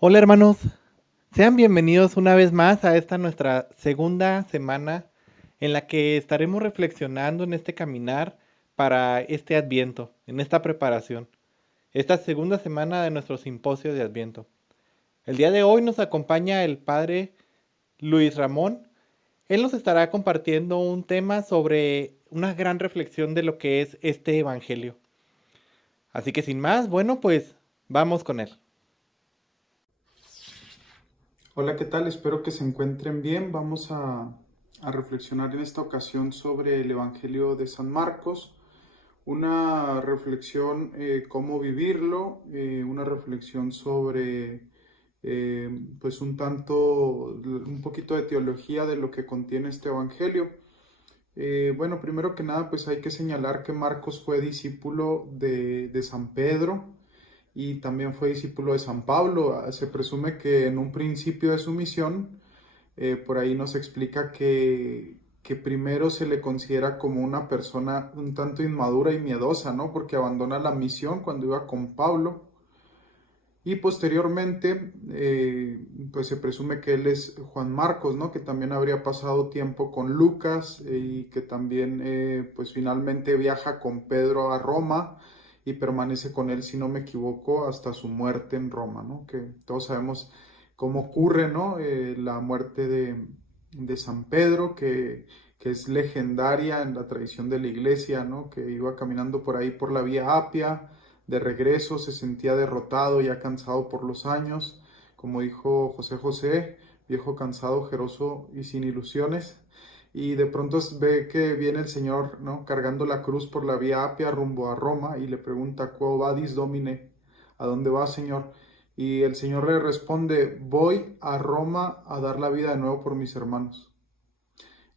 Hola hermanos, sean bienvenidos una vez más a esta nuestra segunda semana en la que estaremos reflexionando en este caminar para este Adviento, en esta preparación, esta segunda semana de nuestro simposio de Adviento. El día de hoy nos acompaña el Padre Luis Ramón. Él nos estará compartiendo un tema sobre una gran reflexión de lo que es este Evangelio. Así que sin más, bueno, pues vamos con él. Hola, ¿qué tal? Espero que se encuentren bien. Vamos a reflexionar en esta ocasión sobre el Evangelio de San Marcos, una reflexión cómo vivirlo, una reflexión sobre pues un poquito de teología de lo que contiene este Evangelio. Bueno, primero que nada, pues hay que señalar que Marcos fue discípulo de San Pedro y también fue discípulo de San Pablo. Se presume que en un principio de su misión, por ahí nos explica que primero se le considera como una persona un tanto inmadura y miedosa, ¿no? Porque abandona la misión cuando iba con Pablo. Y posteriormente, pues se presume que él es Juan Marcos, ¿no? Que también habría pasado tiempo con Lucas y que también, pues finalmente viaja con Pedro a Roma y permanece con él, si no me equivoco, hasta su muerte en Roma, ¿no? Que todos sabemos cómo ocurre, ¿no? La muerte de San Pedro, que es legendaria en la tradición de la iglesia, ¿no? Que iba caminando por ahí por la vía Apia, de regreso se sentía derrotado, ya cansado por los años, como dijo José José, viejo cansado, ojeroso y sin ilusiones. Y de pronto ve que viene el Señor, ¿no? Cargando la cruz por la vía Apia rumbo a Roma y le pregunta, ¿Quo vadis Domine? ¿A dónde va, Señor? Y el Señor le responde, voy a Roma a dar la vida de nuevo por mis hermanos.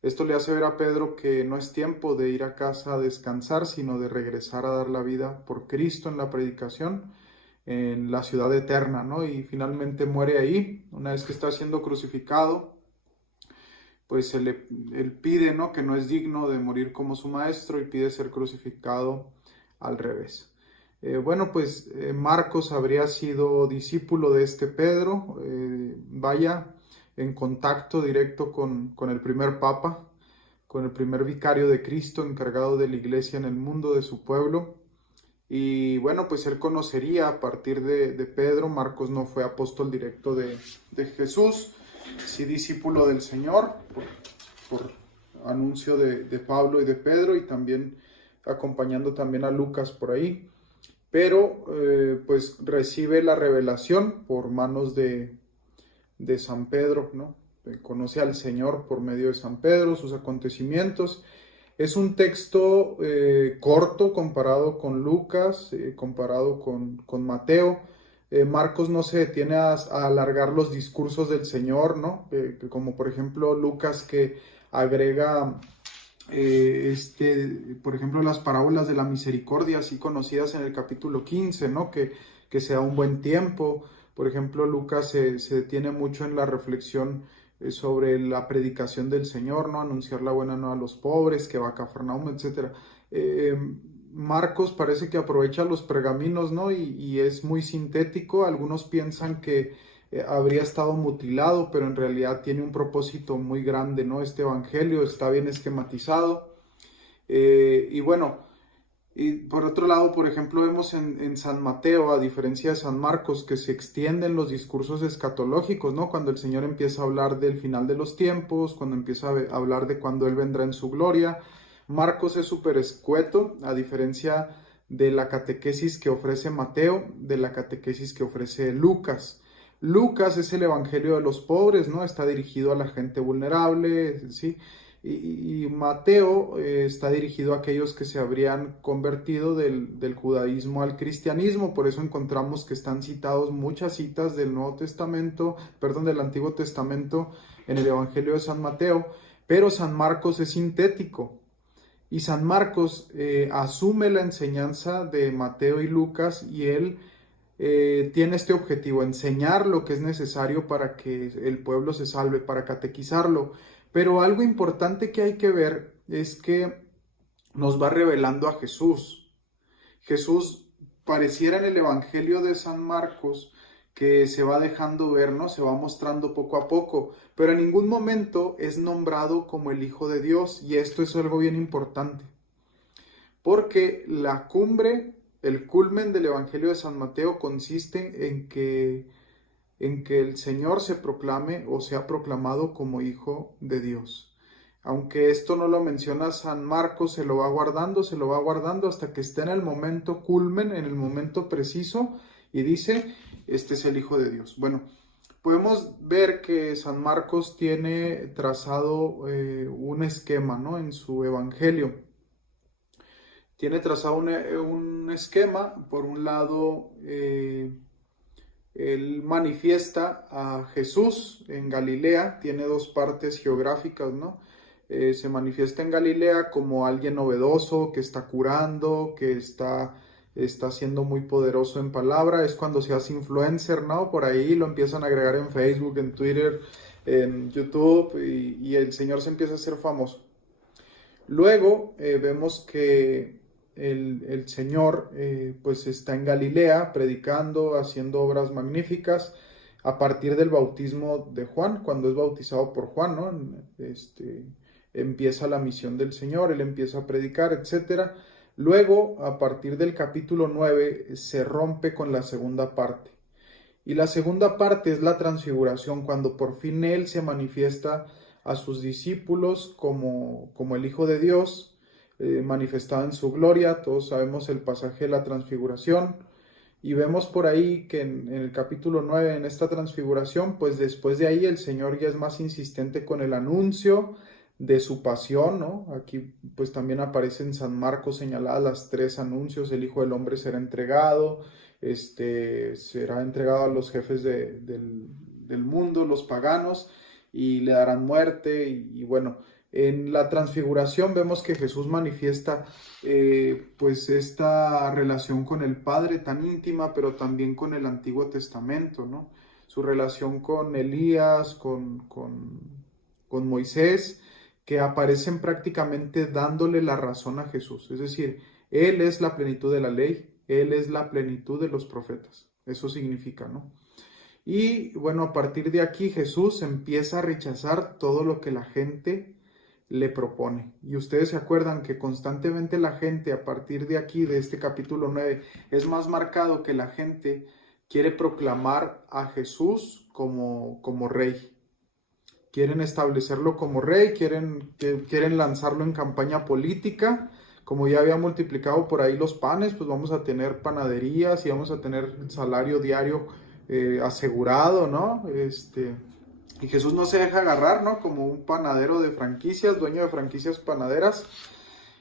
Esto le hace ver a Pedro que no es tiempo de ir a casa a descansar, sino de regresar a dar la vida por Cristo en la predicación, en la ciudad eterna, ¿no? Y finalmente muere ahí, una vez que está siendo crucificado, pues él pide, ¿no? Que no es digno de morir como su maestro y pide ser crucificado al revés. Bueno, pues Marcos habría sido discípulo de este Pedro, vaya en contacto directo con el primer papa, con el primer vicario de Cristo encargado de la iglesia en el mundo de su pueblo. Y bueno, pues él conocería a partir de Pedro. Marcos no fue apóstol directo de Jesús, sí discípulo del Señor, por anuncio de Pablo y de Pedro, y también acompañando también a Lucas por ahí. Pero pues recibe la revelación por manos de San Pedro, ¿no? Conoce al Señor por medio de San Pedro, sus acontecimientos. Es un texto corto comparado con Lucas, comparado con Mateo. Marcos no se detiene a alargar los discursos del Señor, ¿no? Como por ejemplo Lucas, que agrega, por ejemplo, las parábolas de la misericordia, así conocidas en el capítulo 15, ¿no? Que se da un buen tiempo. Por ejemplo, Lucas se detiene mucho en la reflexión sobre la predicación del Señor, ¿no? Anunciar la buena nueva a los pobres, que va a Cafarnaúm, etc. Eh, Marcos parece que aprovecha los pergaminos, ¿no? Y es muy sintético. Algunos piensan que habría estado mutilado, pero en realidad tiene un propósito muy grande, ¿no? Este evangelio está bien esquematizado. Y bueno, y por otro lado, por ejemplo, vemos en San Mateo, a diferencia de San Marcos, que se extienden los discursos escatológicos, ¿no? Cuando el Señor empieza a hablar del final de los tiempos, cuando empieza a hablar de cuando Él vendrá en su gloria. Marcos es súper escueto, a diferencia de la catequesis que ofrece Mateo, de la catequesis que ofrece Lucas. Lucas es el evangelio de los pobres, ¿no? Está dirigido a la gente vulnerable, ¿sí? Y Mateo está dirigido a aquellos que se habrían convertido del judaísmo al cristianismo. Por eso encontramos que están citados muchas citas del Nuevo Testamento, perdón, del Antiguo Testamento en el Evangelio de San Mateo. Pero San Marcos es sintético. Y San Marcos asume la enseñanza de Mateo y Lucas, y él tiene este objetivo: enseñar lo que es necesario para que el pueblo se salve, para catequizarlo. Pero algo importante que hay que ver es que nos va revelando a Jesús. Jesús pareciera en el Evangelio de San Marcos que se va dejando ver, ¿no? Se va mostrando poco a poco, pero en ningún momento es nombrado como el Hijo de Dios, y esto es algo bien importante, porque la cumbre, el culmen del Evangelio de San Mateo consiste en que el Señor se proclame o sea proclamado como Hijo de Dios. Aunque esto no lo menciona San Marcos, se lo va guardando hasta que esté en el momento culmen, en el momento preciso, y dice, este es el Hijo de Dios. Bueno, podemos ver que San Marcos tiene trazado un esquema, ¿no? En su Evangelio. Tiene trazado un esquema, por un lado, él manifiesta a Jesús en Galilea, tiene dos partes geográficas, ¿no? Se manifiesta en Galilea como alguien novedoso, que está curando, que está siendo muy poderoso en palabra. Es cuando se hace influencer, ¿no? Por ahí lo empiezan a agregar en Facebook, en Twitter, en YouTube, y el Señor se empieza a hacer famoso. Luego vemos que el Señor pues está en Galilea predicando, haciendo obras magníficas a partir del bautismo de Juan, cuando es bautizado por Juan, ¿no? Empieza la misión del Señor, él empieza a predicar, etcétera. Luego, a partir del capítulo 9, se rompe con la segunda parte. Y la segunda parte es la transfiguración, cuando por fin Él se manifiesta a sus discípulos como el Hijo de Dios, manifestado en su gloria. Todos sabemos el pasaje de la transfiguración. Y vemos por ahí que en el capítulo 9, en esta transfiguración, pues después de ahí el Señor ya es más insistente con el anuncio de su pasión, ¿no? Aquí pues también aparece en San Marcos señaladas las tres anuncios: el Hijo del Hombre será entregado, será entregado a los jefes del mundo, los paganos, y le darán muerte, y bueno, en la transfiguración vemos que Jesús manifiesta pues esta relación con el Padre tan íntima, pero también con el Antiguo Testamento, ¿no? Su relación con Elías, con Moisés, que aparecen prácticamente dándole la razón a Jesús. Es decir, Él es la plenitud de la ley, Él es la plenitud de los profetas. Eso significa, ¿no? Y bueno, a partir de aquí Jesús empieza a rechazar todo lo que la gente le propone. Y ustedes se acuerdan que constantemente la gente, a partir de aquí, de este capítulo 9, es más marcado que la gente quiere proclamar a Jesús como rey. Quieren establecerlo como rey, quieren lanzarlo en campaña política. Como ya había multiplicado por ahí los panes, pues vamos a tener panaderías y vamos a tener el salario diario asegurado, ¿no? Y Jesús no se deja agarrar, ¿no? Como un panadero de franquicias, dueño de franquicias panaderas.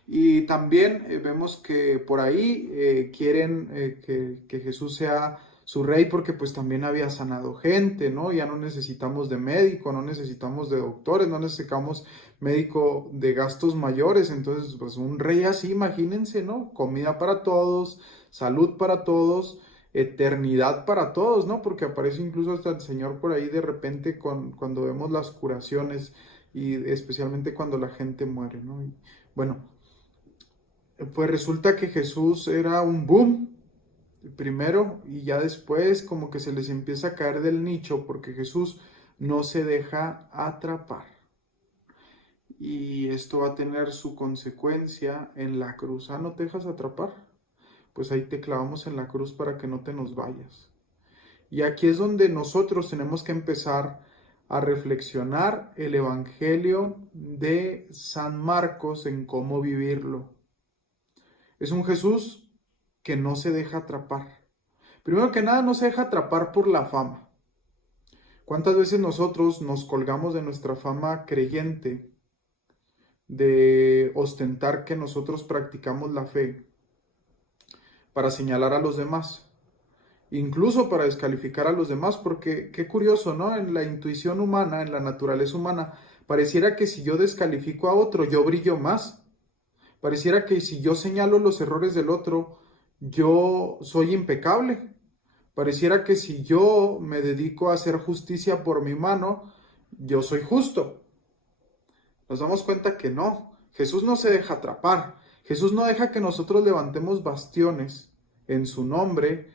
Y también vemos que por ahí quieren que Jesús sea su rey, porque pues también había sanado gente, ¿no? Ya no necesitamos de médico, no necesitamos de doctores, no necesitamos médico de gastos mayores. Entonces, pues un rey así, imagínense, ¿no? Comida para todos, salud para todos, eternidad para todos, ¿no? Porque aparece incluso hasta el Señor por ahí de repente cuando vemos las curaciones, y especialmente cuando la gente muere, ¿no? Y, bueno, pues resulta que Jesús era un boom primero, y ya después como que se les empieza a caer del nicho, porque Jesús no se deja atrapar. Y esto va a tener su consecuencia en la cruz. Ah, ¿no te dejas atrapar? Pues ahí te clavamos en la cruz para que no te nos vayas. Y aquí es donde nosotros tenemos que empezar a reflexionar el Evangelio de San Marcos en cómo vivirlo. Es un Jesús que no se deja atrapar. Primero que nada, no se deja atrapar por la fama. ¿Cuántas veces nosotros nos colgamos de nuestra fama creyente, de ostentar que nosotros practicamos la fe para señalar a los demás? Incluso para descalificar a los demás, porque qué curioso, ¿no? En la intuición humana, en la naturaleza humana, pareciera que si yo descalifico a otro, yo brillo más. Pareciera que si yo señalo los errores del otro, yo soy impecable. Pareciera que si yo me dedico a hacer justicia por mi mano, yo soy justo. Nos damos cuenta que no. Jesús no se deja atrapar. Jesús no deja que nosotros levantemos bastiones en su nombre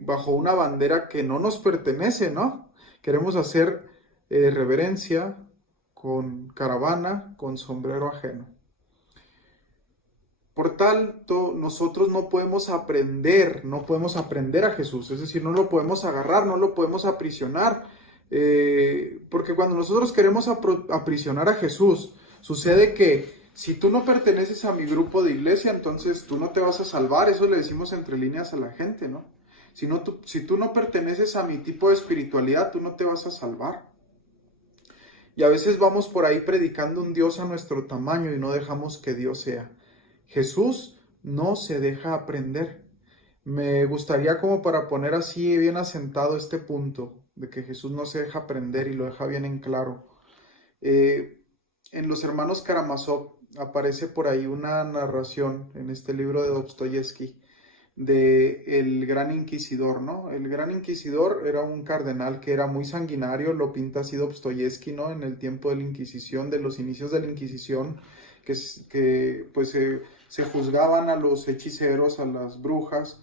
bajo una bandera que no nos pertenece, ¿no? Queremos hacer reverencia con caravana, con sombrero ajeno. Por tanto, nosotros no podemos aprender a Jesús, es decir, no lo podemos agarrar, no lo podemos aprisionar, porque cuando nosotros queremos aprisionar a Jesús, sucede que si tú no perteneces a mi grupo de iglesia, entonces tú no te vas a salvar, eso le decimos entre líneas a la gente, ¿no? Si tú no perteneces a mi tipo de espiritualidad, tú no te vas a salvar. Y a veces vamos por ahí predicando un Dios a nuestro tamaño y no dejamos que Dios sea. Jesús no se deja aprender. Me gustaría como para poner así bien asentado este punto de que Jesús no se deja aprender y lo deja bien en claro. En los hermanos Karamazov aparece por ahí una narración en este libro de Dostoyevsky de el Gran Inquisidor, ¿no? El Gran Inquisidor era un cardenal que era muy sanguinario, lo pinta así Dostoyevsky, ¿no? En el tiempo de la Inquisición, de los inicios de la Inquisición, que pues se juzgaban a los hechiceros, a las brujas,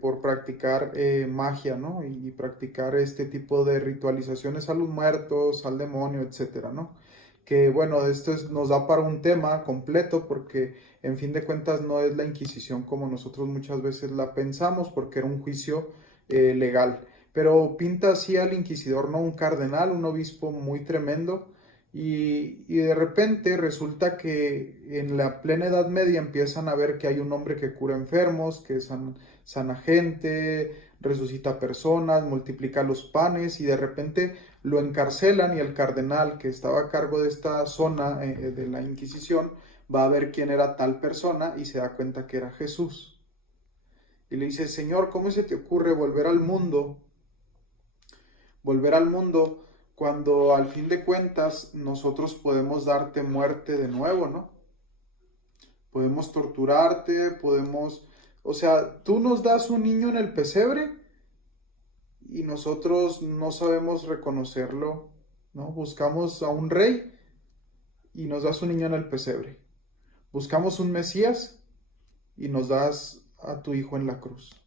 por practicar magia, ¿no? Y practicar este tipo de ritualizaciones a los muertos, al demonio, etcétera, ¿no? Que bueno, nos da para un tema completo porque en fin de cuentas no es la Inquisición como nosotros muchas veces la pensamos, porque era un juicio legal. Pero pinta así al inquisidor, ¿no? Un cardenal, un obispo muy tremendo. Y de repente resulta que en la plena Edad Media empiezan a ver que hay un hombre que cura enfermos, que sana gente, resucita personas, multiplica los panes y de repente lo encarcelan y el cardenal que estaba a cargo de esta zona de la Inquisición va a ver quién era tal persona y se da cuenta que era Jesús. Y le dice, Señor, ¿cómo se te ocurre volver al mundo? Volver al mundo cuando al fin de cuentas nosotros podemos darte muerte de nuevo, ¿no? Podemos torturarte, o sea, tú nos das un niño en el pesebre y nosotros no sabemos reconocerlo, ¿no? Buscamos a un rey y nos das un niño en el pesebre. Buscamos un Mesías y nos das a tu hijo en la cruz.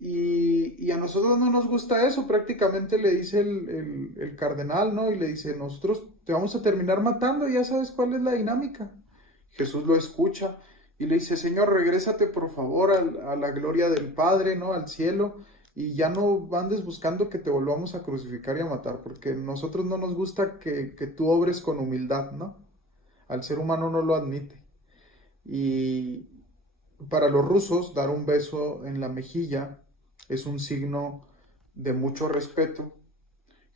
Y a nosotros no nos gusta eso, prácticamente le dice el cardenal, ¿no? Y le dice, nosotros te vamos a terminar matando y ya sabes cuál es la dinámica. Jesús lo escucha y le dice, Señor, regrésate por favor a la gloria del Padre, ¿no? Al cielo, y ya no andes buscando que te volvamos a crucificar y a matar, porque a nosotros no nos gusta que tú obres con humildad, ¿no? Al ser humano no lo admite. Y para los rusos, dar un beso en la mejilla es un signo de mucho respeto.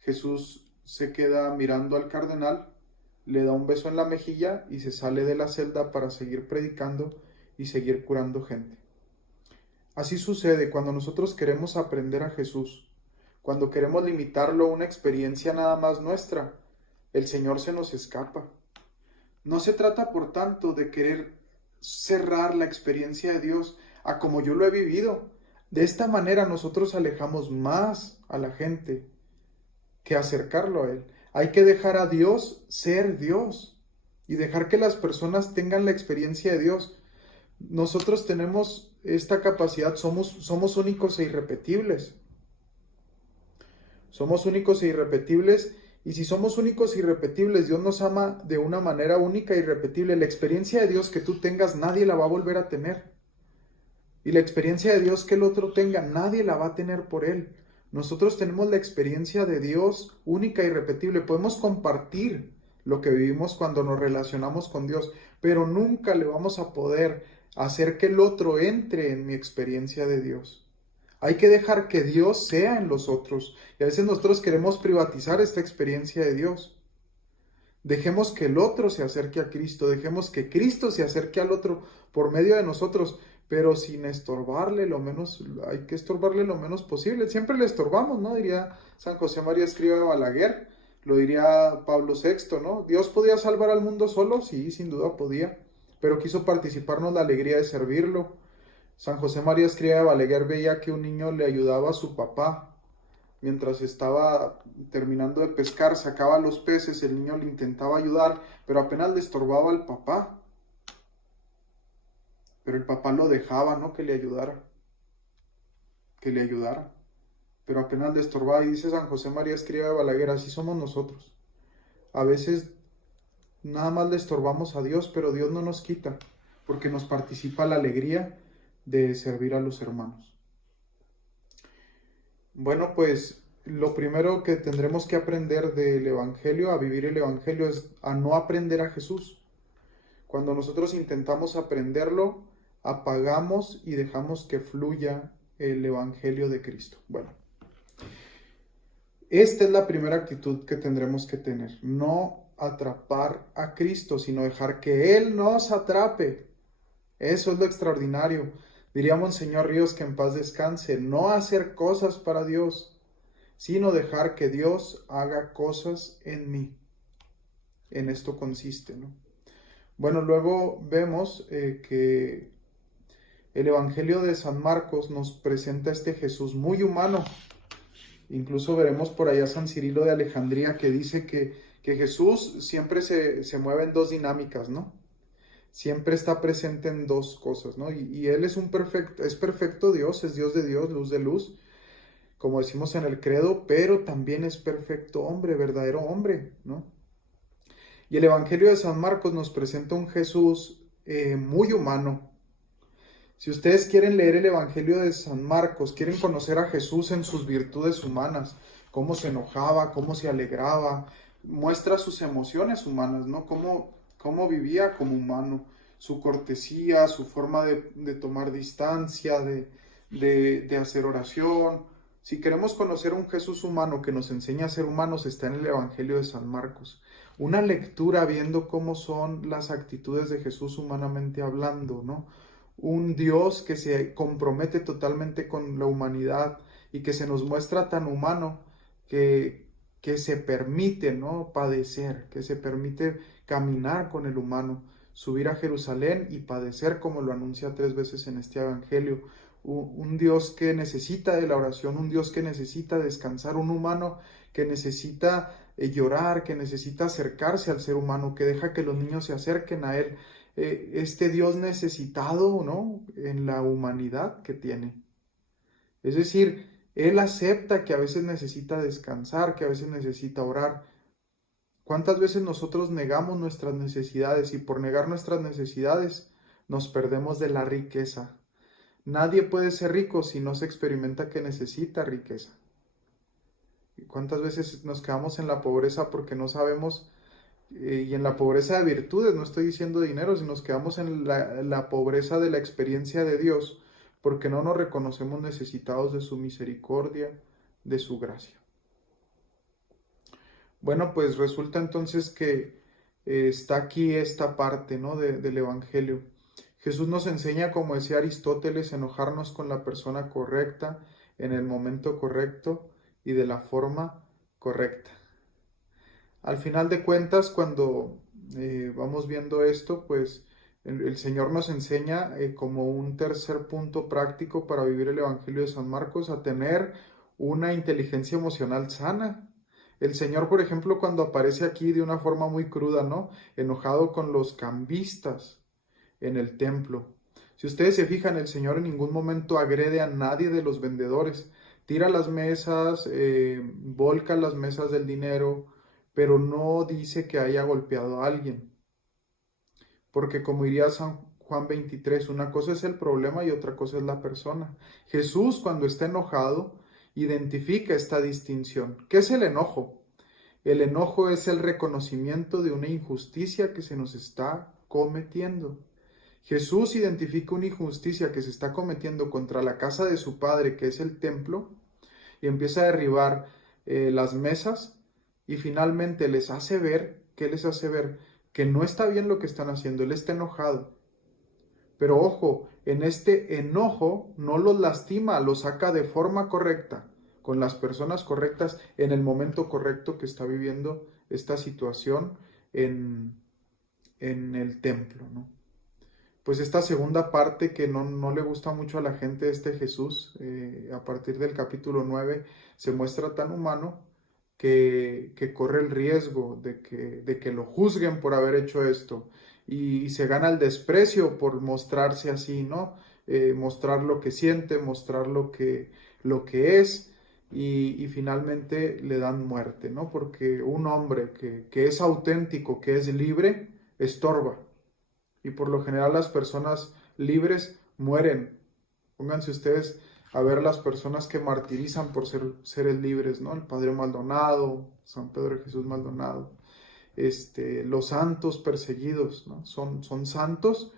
Jesús se queda mirando al cardenal, le da un beso en la mejilla y se sale de la celda para seguir predicando y seguir curando gente. Así sucede cuando nosotros queremos aprender a Jesús, cuando queremos limitarlo a una experiencia nada más nuestra, el Señor se nos escapa. No se trata, por tanto, de querer cerrar la experiencia de Dios a como yo lo he vivido. De esta manera nosotros alejamos más a la gente que acercarlo a Él. Hay que dejar a Dios ser Dios y dejar que las personas tengan la experiencia de Dios. Nosotros tenemos esta capacidad, somos únicos e irrepetibles. Somos únicos e irrepetibles. Y si somos únicos e irrepetibles, Dios nos ama de una manera única e irrepetible. La experiencia de Dios que tú tengas, nadie la va a volver a tener. Y la experiencia de Dios que el otro tenga, nadie la va a tener por él. Nosotros tenemos la experiencia de Dios única e irrepetible. Podemos compartir lo que vivimos cuando nos relacionamos con Dios, pero nunca le vamos a poder hacer que el otro entre en mi experiencia de Dios. Hay que dejar que Dios sea en los otros. Y a veces nosotros queremos privatizar esta experiencia de Dios. Dejemos que el otro se acerque a Cristo. Dejemos que Cristo se acerque al otro por medio de nosotros, pero sin estorbarle lo menos. Hay que estorbarle lo menos posible. Siempre le estorbamos, ¿no? Diría San José María Escrivá de Balaguer. Lo diría Pablo VI, ¿no? ¿Dios podía salvar al mundo solo? Sí, sin duda podía. Pero quiso participarnos la alegría de servirlo. San José María Escrivá de Balaguer veía que un niño le ayudaba a su papá. Mientras estaba terminando de pescar, sacaba los peces, el niño le intentaba ayudar, pero apenas le estorbaba al papá. Pero el papá lo dejaba, ¿no? Que le ayudara. que le ayudara, pero apenas le estorbaba. Y dice San José María Escrivá de Balaguer, así somos nosotros. A veces nada más le estorbamos a Dios, pero Dios no nos quita, porque nos participa la alegría de servir a los hermanos. Bueno, pues lo primero que tendremos que aprender del Evangelio, a vivir el Evangelio, es a no aprender a Jesús. Cuando nosotros intentamos aprenderlo, apagamos y dejamos que fluya el Evangelio de Cristo. Bueno, esta es la primera actitud que tendremos que tener. No atrapar a Cristo, sino dejar que Él nos atrape. Eso es lo extraordinario. Diría Monseñor Ríos, que en paz descanse, no hacer cosas para Dios, sino dejar que Dios haga cosas en mí. En esto consiste, ¿no? Bueno, luego vemos que el Evangelio de San Marcos nos presenta a este Jesús muy humano. Incluso veremos por allá a San Cirilo de Alejandría, que dice que Jesús siempre se mueve en dos dinámicas, ¿no? Siempre está presente en dos cosas, ¿no? Y Él es perfecto Dios, es Dios de Dios, luz de luz, como decimos en el credo, pero también es perfecto hombre, verdadero hombre, ¿no? Y el Evangelio de San Marcos nos presenta un Jesús muy humano. Si ustedes quieren leer el Evangelio de San Marcos, quieren conocer a Jesús en sus virtudes humanas, cómo se enojaba, cómo se alegraba, muestra sus emociones humanas, ¿no? Cómo vivía como humano, su cortesía, su forma de tomar distancia, de hacer oración. Si queremos conocer a un Jesús humano que nos enseña a ser humanos, está en el Evangelio de San Marcos. Una lectura viendo cómo son las actitudes de Jesús humanamente hablando, ¿no? Un Dios que se compromete totalmente con la humanidad y que se nos muestra tan humano que se permite, ¿no?, padecer, que se permite caminar con el humano, subir a Jerusalén y padecer, como lo anuncia 3 veces en este Evangelio. Un Dios que necesita de la oración, un Dios que necesita descansar, un humano que necesita llorar, que necesita acercarse al ser humano, que deja que los niños se acerquen a Él. Este Dios necesitado, ¿no?, en la humanidad que tiene. Es decir, Él acepta que a veces necesita descansar, que a veces necesita orar. ¿Cuántas veces nosotros negamos nuestras necesidades y por negar nuestras necesidades nos perdemos de la riqueza? Nadie puede ser rico si no se experimenta que necesita riqueza. ¿Cuántas veces nos quedamos en la pobreza porque no sabemos, y en la pobreza de virtudes, no estoy diciendo dinero, si nos quedamos en la pobreza de la experiencia de Dios porque no nos reconocemos necesitados de su misericordia, de su gracia? Bueno, pues resulta entonces que está aquí esta parte, ¿no?, del Evangelio. Jesús nos enseña, como decía Aristóteles, a enojarnos con la persona correcta, en el momento correcto y de la forma correcta. Al final de cuentas, cuando vamos viendo esto, pues el Señor nos enseña como un tercer punto práctico para vivir el Evangelio de San Marcos, a tener una inteligencia emocional sana. El Señor, por ejemplo, cuando aparece aquí de una forma muy cruda, ¿no?, enojado con los cambistas en el templo. Si ustedes se fijan, el Señor en ningún momento agrede a nadie de los vendedores. Tira las mesas, volca las mesas del dinero, pero no dice que haya golpeado a alguien. Porque como diría San Juan 23, una cosa es el problema y otra cosa es la persona. Jesús, cuando está enojado, identifica esta distinción. ¿Qué es el enojo? El enojo es el reconocimiento de una injusticia que se nos está cometiendo. Jesús identifica una injusticia que se está cometiendo contra la casa de su Padre, que es el templo, y empieza a derribar las mesas, y finalmente les hace ver, ¿qué les hace ver? Que no está bien lo que están haciendo. Él está enojado. Pero ojo, en este enojo no los lastima, los saca de forma correcta, con las personas correctas, en el momento correcto que está viviendo esta situación en el templo, ¿no? Pues esta segunda parte que no le gusta mucho a la gente de este Jesús, a partir del capítulo 9, se muestra tan humano que corre el riesgo de que lo juzguen por haber hecho esto, y se gana el desprecio por mostrarse así, ¿no? Mostrar lo que siente, mostrar lo que es, y finalmente le dan muerte, ¿no? Porque un hombre que es auténtico, que es libre, estorba. Y por lo general las personas libres mueren. Pónganse ustedes a ver las personas que martirizan por ser seres libres, ¿no? El Padre Maldonado, San Pedro de Jesús Maldonado, los santos perseguidos, ¿no? Son santos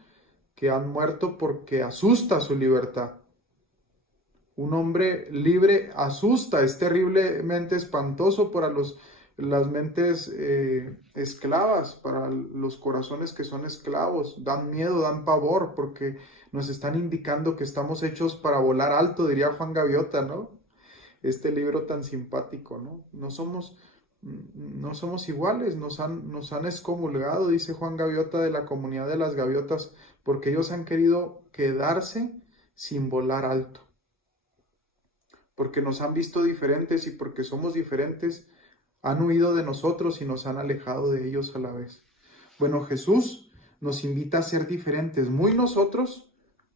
que han muerto porque asusta su libertad. Un hombre libre asusta, es terriblemente espantoso para las mentes esclavas, para los corazones que son esclavos. Dan miedo, dan pavor, porque nos están indicando que estamos hechos para volar alto, diría Juan Gaviota, ¿no? Este libro tan simpático, ¿no? No somos iguales, nos han excomulgado, dice Juan Gaviota, de la comunidad de las gaviotas, porque ellos han querido quedarse sin volar alto. Porque nos han visto diferentes y porque somos diferentes, han huido de nosotros y nos han alejado de ellos a la vez. Bueno, Jesús nos invita a ser diferentes, muy nosotros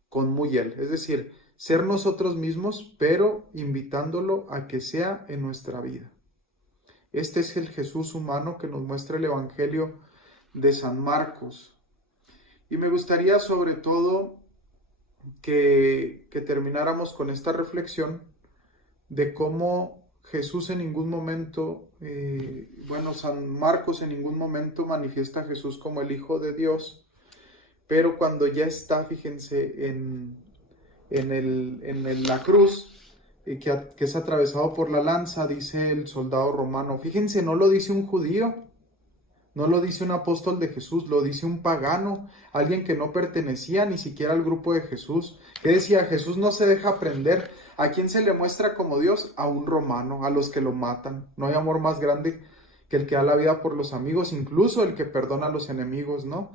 con muy Él. Es decir, ser nosotros mismos, pero invitándolo a que sea en nuestra vida. Este es el Jesús humano que nos muestra el Evangelio de San Marcos. Y me gustaría sobre todo que termináramos con esta reflexión de cómo Jesús en ningún momento, San Marcos en ningún momento manifiesta a Jesús como el Hijo de Dios, pero cuando ya está, fíjense, en la cruz, que es atravesado por la lanza, dice el soldado romano, fíjense, no lo dice un judío, no lo dice un apóstol de Jesús, lo dice un pagano, alguien que no pertenecía ni siquiera al grupo de Jesús, que decía, Jesús no se deja prender. ¿A quién se le muestra como Dios? A un romano, a los que lo matan. No hay amor más grande que el que da la vida por los amigos, incluso el que perdona a los enemigos, ¿no?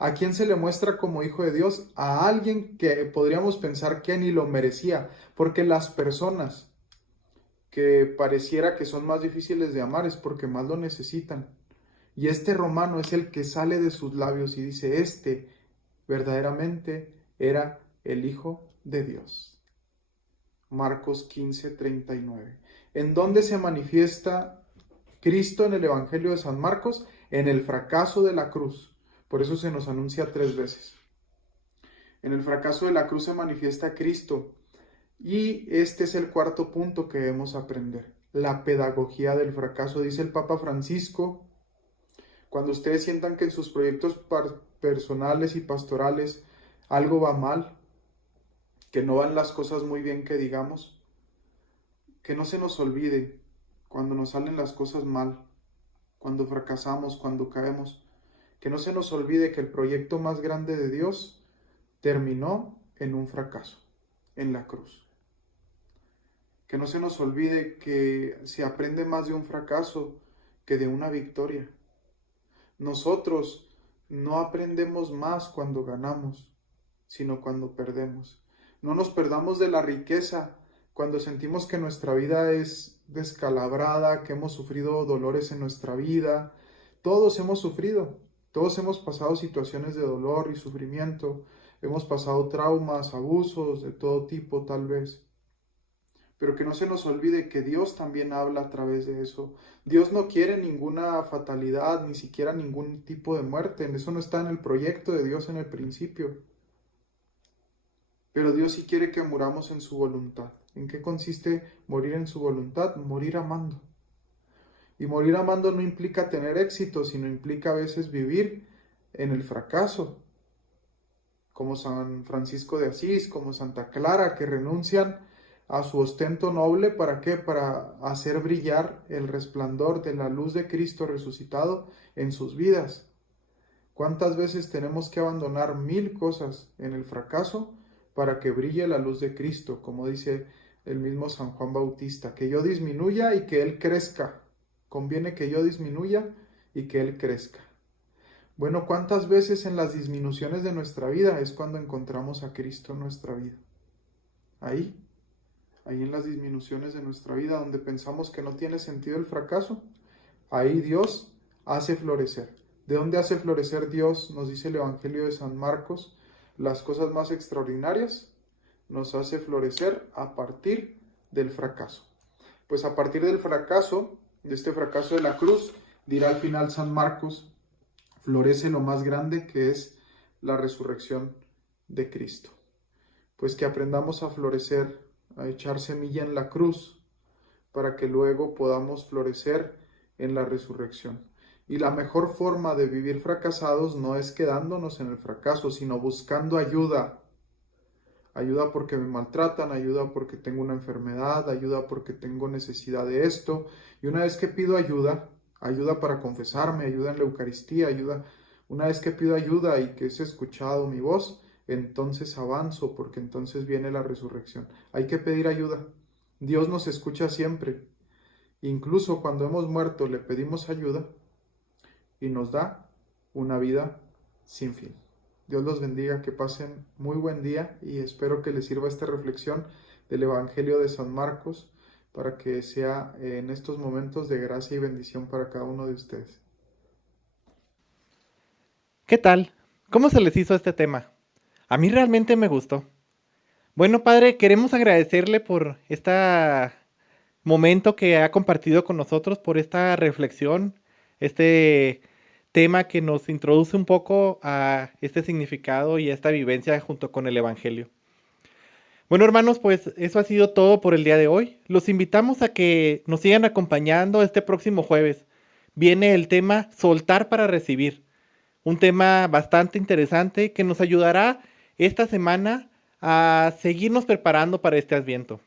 ¿A quién se le muestra como hijo de Dios? A alguien que podríamos pensar que ni lo merecía, porque las personas que pareciera que son más difíciles de amar es porque más lo necesitan. Y este romano es el que sale de sus labios y dice, este verdaderamente era el Hijo de Dios. Marcos 15:39. ¿En dónde se manifiesta Cristo en el Evangelio de San Marcos? En el fracaso de la cruz. Por eso se nos anuncia 3 veces. En el fracaso de la cruz se manifiesta Cristo. Y este es el cuarto punto que debemos aprender. La pedagogía del fracaso. Dice el Papa Francisco, cuando ustedes sientan que en sus proyectos personales y pastorales algo va mal, que no van las cosas muy bien que digamos, que no se nos olvide cuando nos salen las cosas mal, cuando fracasamos, cuando caemos, que no se nos olvide que el proyecto más grande de Dios terminó en un fracaso, en la cruz. Que no se nos olvide que se aprende más de un fracaso que de una victoria. Nosotros no aprendemos más cuando ganamos, sino cuando perdemos. No nos perdamos de la riqueza cuando sentimos que nuestra vida es descalabrada, que hemos sufrido dolores en nuestra vida. Todos hemos sufrido, todos hemos pasado situaciones de dolor y sufrimiento, hemos pasado traumas, abusos de todo tipo tal vez. Pero que no se nos olvide que Dios también habla a través de eso. Dios no quiere ninguna fatalidad, ni siquiera ningún tipo de muerte. Eso no está en el proyecto de Dios en el principio. Pero Dios sí quiere que muramos en su voluntad. ¿En qué consiste morir en su voluntad? Morir amando. Y morir amando no implica tener éxito, sino implica a veces vivir en el fracaso. Como San Francisco de Asís, como Santa Clara, que renuncian a su ostento noble, ¿para qué? Para hacer brillar el resplandor de la luz de Cristo resucitado en sus vidas. ¿Cuántas veces tenemos que abandonar 1000 cosas en el fracaso para que brille la luz de Cristo? Como dice el mismo San Juan Bautista, que yo disminuya y que Él crezca. Conviene que yo disminuya y que Él crezca. Bueno, ¿cuántas veces en las disminuciones de nuestra vida es cuando encontramos a Cristo en nuestra vida? Ahí en las disminuciones de nuestra vida, donde pensamos que no tiene sentido el fracaso, ahí Dios hace florecer. ¿De dónde hace florecer Dios? Nos dice el Evangelio de San Marcos, las cosas más extraordinarias nos hace florecer a partir del fracaso. Pues a partir del fracaso, de este fracaso de la cruz, dirá al final San Marcos, florece lo más grande, que es la resurrección de Cristo. Pues que aprendamos a florecer, a echar semilla en la cruz, para que luego podamos florecer en la resurrección. Y la mejor forma de vivir fracasados no es quedándonos en el fracaso, sino buscando ayuda. Ayuda porque me maltratan, ayuda porque tengo una enfermedad, ayuda porque tengo necesidad de esto. Y una vez que pido ayuda, ayuda para confesarme, ayuda en la Eucaristía, ayuda. Una vez que pido ayuda y que es escuchado mi voz, entonces avanzo, porque entonces viene la resurrección. Hay que pedir ayuda. Dios nos escucha siempre. Incluso cuando hemos muerto le pedimos ayuda y nos da una vida sin fin. Dios los bendiga, que pasen muy buen día y espero que les sirva esta reflexión del Evangelio de San Marcos para que sea en estos momentos de gracia y bendición para cada uno de ustedes. ¿Qué tal? ¿Cómo se les hizo este tema? A mí realmente me gustó. Bueno, padre, queremos agradecerle por este momento que ha compartido con nosotros, por esta reflexión, este tema que nos introduce un poco a este significado y a esta vivencia junto con el Evangelio. Bueno, hermanos, pues eso ha sido todo por el día de hoy. Los invitamos a que nos sigan acompañando este próximo jueves. Viene el tema Soltar para recibir, un tema bastante interesante que nos ayudará esta semana a seguirnos preparando para este Adviento.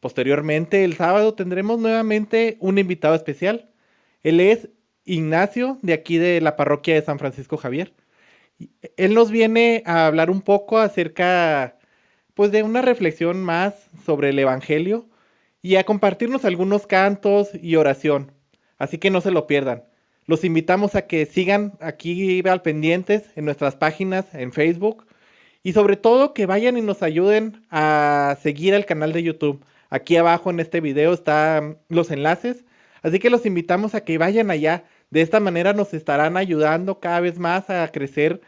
Posteriormente, el sábado tendremos nuevamente un invitado especial. Él es Ignacio, de aquí de la parroquia de San Francisco Javier. Él nos viene a hablar un poco acerca, pues, de una reflexión más sobre el Evangelio y a compartirnos algunos cantos y oración. Así que no se lo pierdan. Los invitamos a que sigan aquí al pendientes en nuestras páginas en Facebook y sobre todo que vayan y nos ayuden a seguir el canal de YouTube. Aquí abajo en este video están los enlaces, así que los invitamos a que vayan allá. De esta manera nos estarán ayudando cada vez más a crecer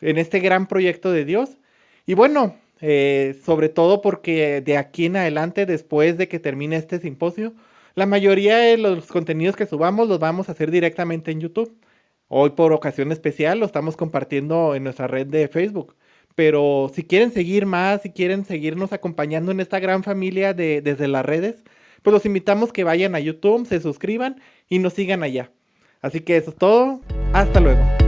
en este gran proyecto de Dios. Y bueno, sobre todo porque de aquí en adelante, después de que termine este simposio, la mayoría de los contenidos que subamos los vamos a hacer directamente en YouTube. Hoy por ocasión especial lo estamos compartiendo en nuestra red de Facebook. Pero si quieren seguir más, si quieren seguirnos acompañando en esta gran familia desde las redes, pues los invitamos que vayan a YouTube, se suscriban y nos sigan allá. Así que eso es todo. Hasta luego.